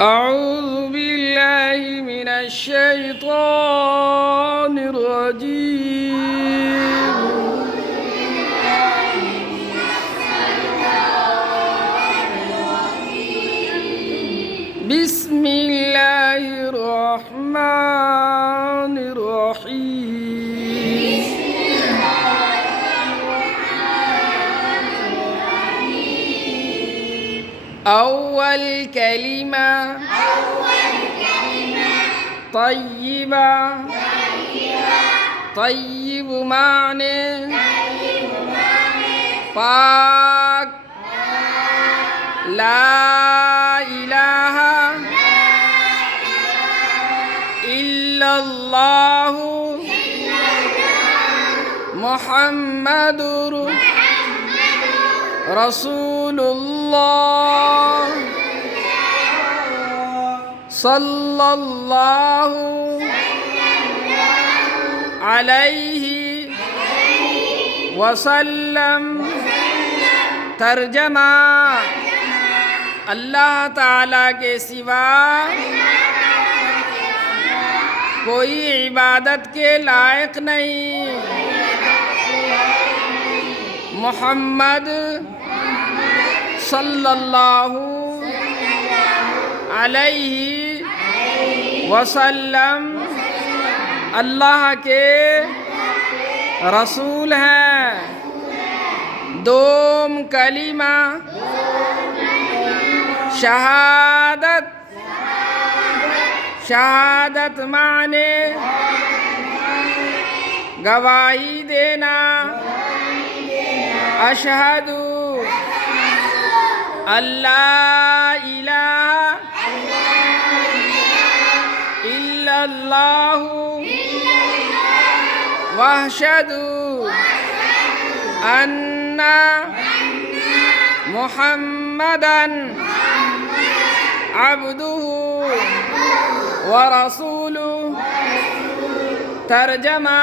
أعوذ بالله من الشيطان الرجيم. بسم الله الرحمن الرحيم. أول كلمة طيبة. طيب معنی پاک. لا الہ الا اللہ محمد رسول اللہ صلی اللہ علیہ وسلم. ترجمہ: اللہ تعالیٰ کے سوا کوئی عبادت کے لائق نہیں. محمد صلی اللہ علیہ وسلم اللہ کے رسول ہیں. دوم کلمہ شہادت. شہادت معنی گواہی دینا. اشہد اللہ الہ الا اللہ واشہد ان محمدً عبدہ ورسولہ. ترجمہ: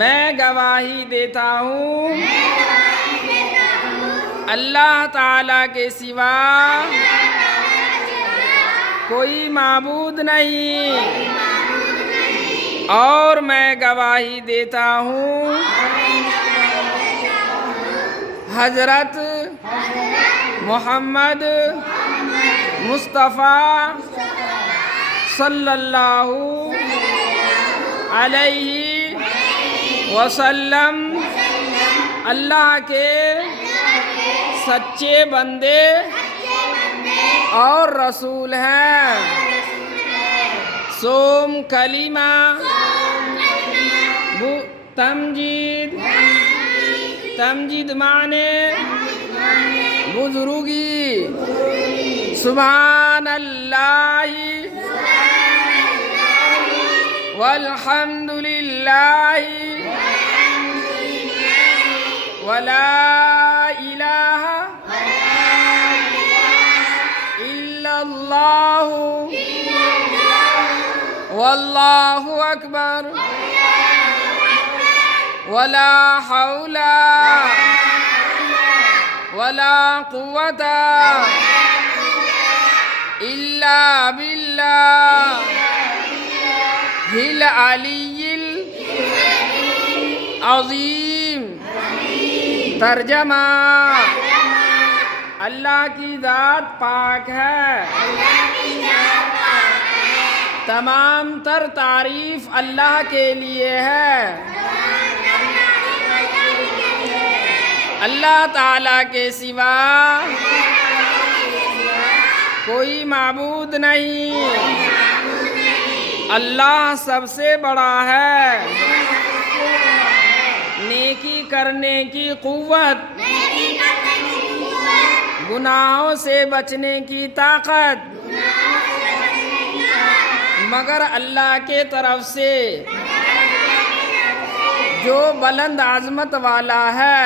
میں گواہی دیتا ہوں اللہ تعالیٰ کے سوا کوئی معبود نہیں، اور میں گواہی دیتا ہوں حضرت محمد مصطفیٰ صلی اللہ علیہ وسلم اللہ کے سچے بندے اور رسول ہیں. سوم کلمہ تمجید. تمجید معنی بزرگی. سبحان اللہ والحمد للہ ولا الہ الا اللہ واللہ اکبر ولا حول ولا قوة الا باللہ العلی العظیم. ترجمہ: اللہ کی ذات پاک ہے. تمام تر تعریف اللہ کے لیے ہے. اللہ تعالیٰ کے سوا کوئی معبود نہیں. اللہ سب سے بڑا ہے. نیکی کرنے کی قوت، گناہوں سے بچنے کی طاقت مگر اللہ کے طرف سے جو بلند عظمت والا ہے.